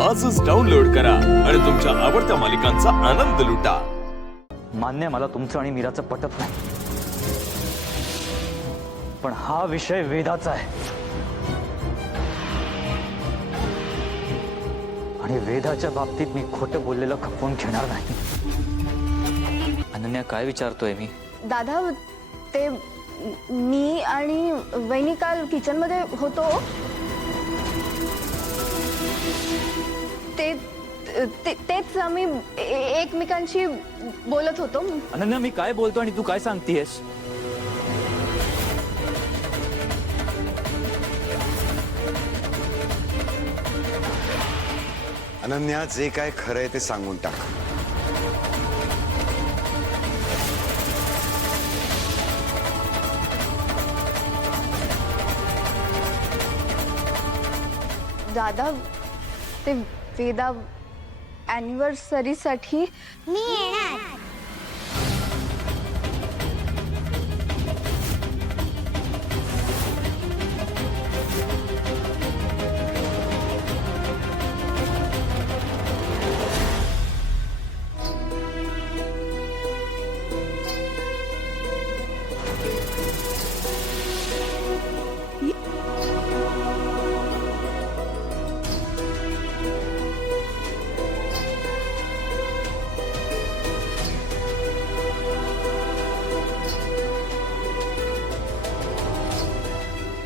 आजच डाउनलोड करा आणि तुमच्या आवडत्या मालिकांचा आनंद लुटा। मान्य मला तुमचं आणि मीराचं पटत नाही, पण हा विषय वेदाचा आहे आणि वेदाच्या बाबतीत मी खोटं बोललेलं खपवून घेणार नाही। अनन्या, काय विचारतोय मी? दादा, ते मी आणि वहिनी काल किचन मध्ये होतो, तेच आम्ही एकमेकांशी बोलत होतो। अनन्या, मी काय बोलतो आणि तू काय सांगतेस? अनन्या, जे काय खरं आहे ते सांगून टाक। दादा, ते वेदा एनिव्हर्सरी साठी मी येणार।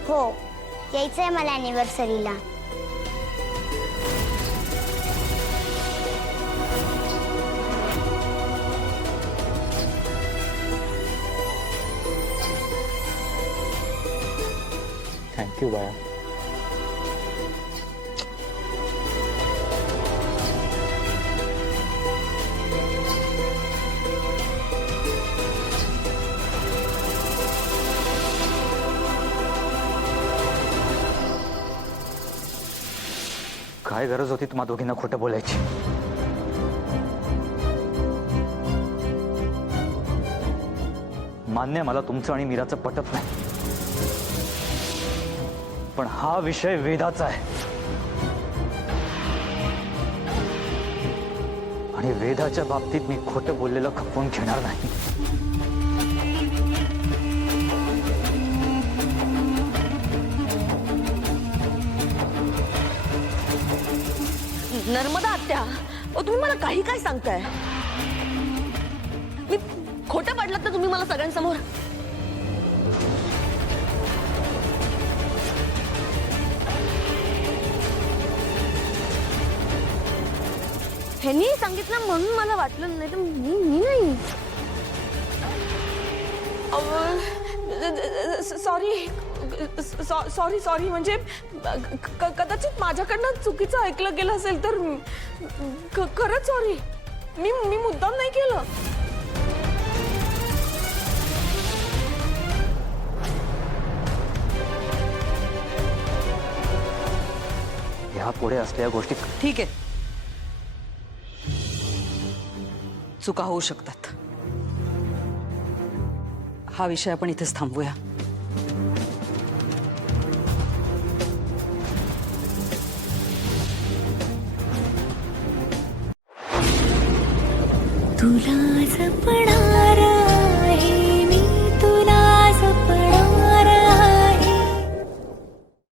हो, यायचंय मला अॅनिव्हर्सरीला। थँक्यू बाया। काय गरज होती तुम्हा दोघींना खोटं बोलायची? मान्य मला तुमचं आणि मीराचं पटत नाही, पण हा विषय वेदाचा आहे आणि वेदाच्या बाबतीत मी खोटं बोललेलं खपवून घेणार नाही। नर्मदा आत्या, तुम्ही मला काही काय सांगताय? मी खोटं पडलं तर तुम्ही मला सगळ्यांसमोर ह्यांनी सांगितलं म्हणून मला वाटलं, नाही तर मी नाही। सॉरी म्हणजे कदाचित माझ्याकडनं चुकीचं ऐकलं गेलं असेल तर खरंच सॉरी। मी मुद्दाम नाही केलं। यापुढे असलेल्या गोष्टी ठीक आहे, चुका होऊ शकतात। हा विषय आपण इथेच थांबवूया। तुला जपणार